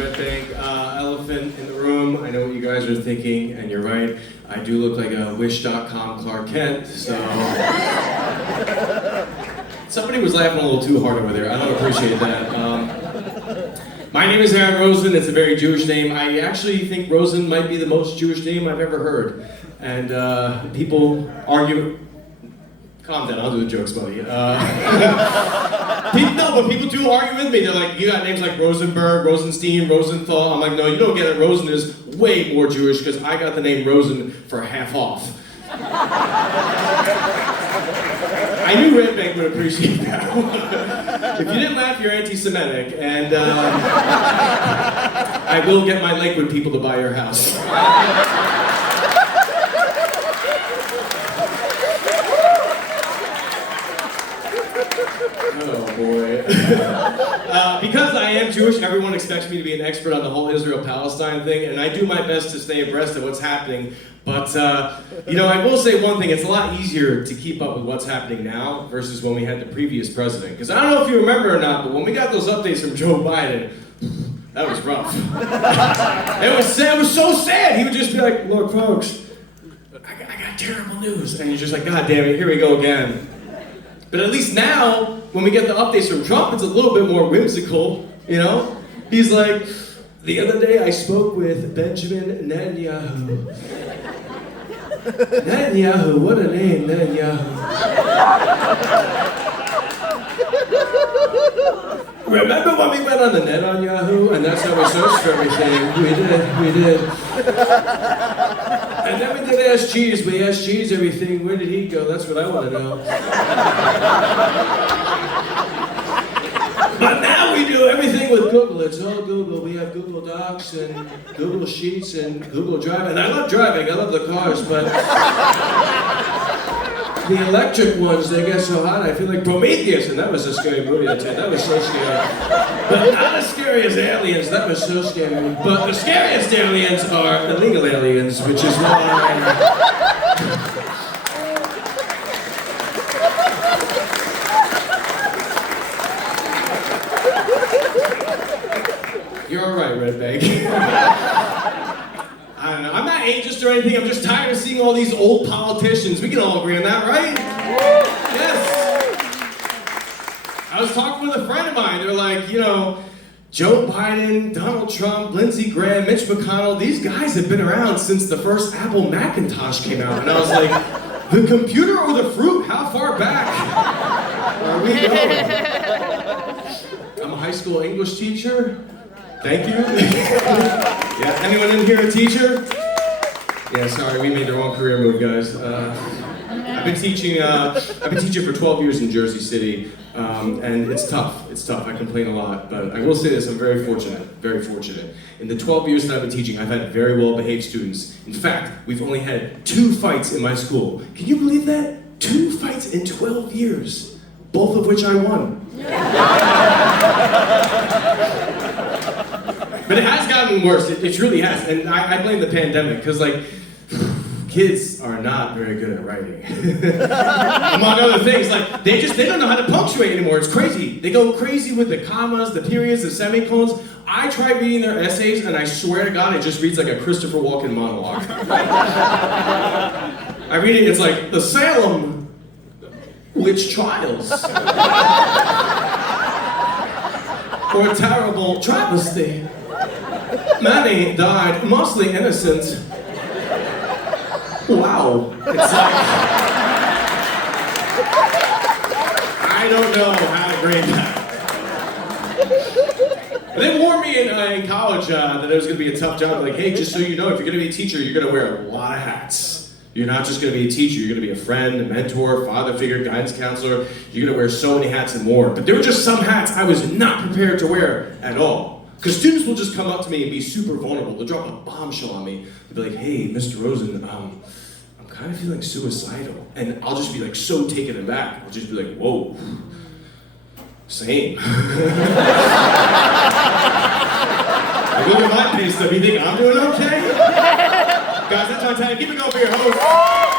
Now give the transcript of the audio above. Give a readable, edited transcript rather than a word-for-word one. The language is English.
Red Bank, elephant in the room. I know what you guys are thinking, and you're right. I do look like a Wish.com Clark Kent, so... Somebody was laughing a little too hard over there. I don't appreciate that. My name is Aaron Rosen. It's a very Jewish name. I actually think Rosen might be the most Jewish name I've ever heard. And people argue... Calm down, I'll do the jokes, buddy. But people do argue with me. They're like, you got names like Rosenberg, Rosenstein, Rosenthal. I'm like, no, you don't get it. Rosen is way more Jewish because I got the name Rosen for half off. I knew Red Bank would appreciate that one. If you didn't laugh, you're anti-Semitic, and I will get my Lakewood people to buy your house. Oh boy. Because I am Jewish, everyone expects me to be an expert on the whole Israel-Palestine thing, and I do my best to stay abreast of what's happening. But, I will say one thing, it's a lot easier to keep up with what's happening now versus when we had the previous president. Because I don't know if you remember or not, but when we got those updates from Joe Biden, that was rough. It was so sad. He would just be like, look, folks, I got terrible news. And you're just like, God damn it, here we go again. But at least now, when we get the updates from Trump, it's a little bit more whimsical, you know? He's like, the other day I spoke with Benjamin Netanyahu. Netanyahu, what a name, Netanyahu. Remember when we went on the net on Yahoo? And that's how we searched for everything. We did. And then we did Ask Jeeves. We asked Jeeves everything. Where did he go? That's what I want to know. But now we do everything with Google. It's all Google. We have Google Docs and Google Sheets and Google Drive. And I love driving. I love the cars, but the electric ones, they get so hot. I feel like Prometheus, and that was a scary movie. That was so scary. But not as scary as Aliens. That was so scary. But the scariest aliens are illegal aliens, which is why... You're all right, Red Bank. I don't know. I'm not ageist or anything. I'm just tired of seeing all these old politicians. We can all agree on that, right? Yes. I was talking with a friend of mine. They're like, Joe Biden, Donald Trump, Lindsey Graham, Mitch McConnell, these guys have been around since the first Apple Macintosh came out. And I was like, the computer or the fruit? How far back are we going? I'm a high school English teacher. Thank you. Yeah, anyone in here a teacher? Yeah, sorry, we made the wrong career move, guys. I've been teaching for 12 years in Jersey City, and it's tough. It's tough. I complain a lot, but I will say this: I'm very fortunate. Very fortunate. In the 12 years that I've been teaching, I've had very well-behaved students. In fact, we've only had 2 fights in my school. Can you believe that? 2 fights in 12 years, both of which I won. But it has gotten worse, it truly has, and I blame the pandemic, because kids are not very good at writing. Among other things, they don't know how to punctuate anymore, it's crazy. They go crazy with the commas, the periods, the semicolons. I try reading their essays, and I swear to God, it just reads like a Christopher Walken monologue. I read it, it's like, the Salem witch trials. Or terrible travesty. Many died, mostly innocent. Wow. It's like... I don't know how to grade that. They warned me in college that it was going to be a tough job. Like, hey, just so you know, if you're going to be a teacher, you're going to wear a lot of hats. You're not just going to be a teacher, you're going to be a friend, a mentor, father figure, guidance counselor. You're going to wear so many hats and more. But there were just some hats I was not prepared to wear at all. Because students will just come up to me and be super vulnerable. They'll drop a bombshell on me. They'll be like, hey, Mr. Rosen, I'm kind of feeling suicidal. And I'll just be so taken aback. I'll just be like, whoa, same. Look at my pay stub. You think I'm doing okay? Guys, that's my time. Keep it going for your host.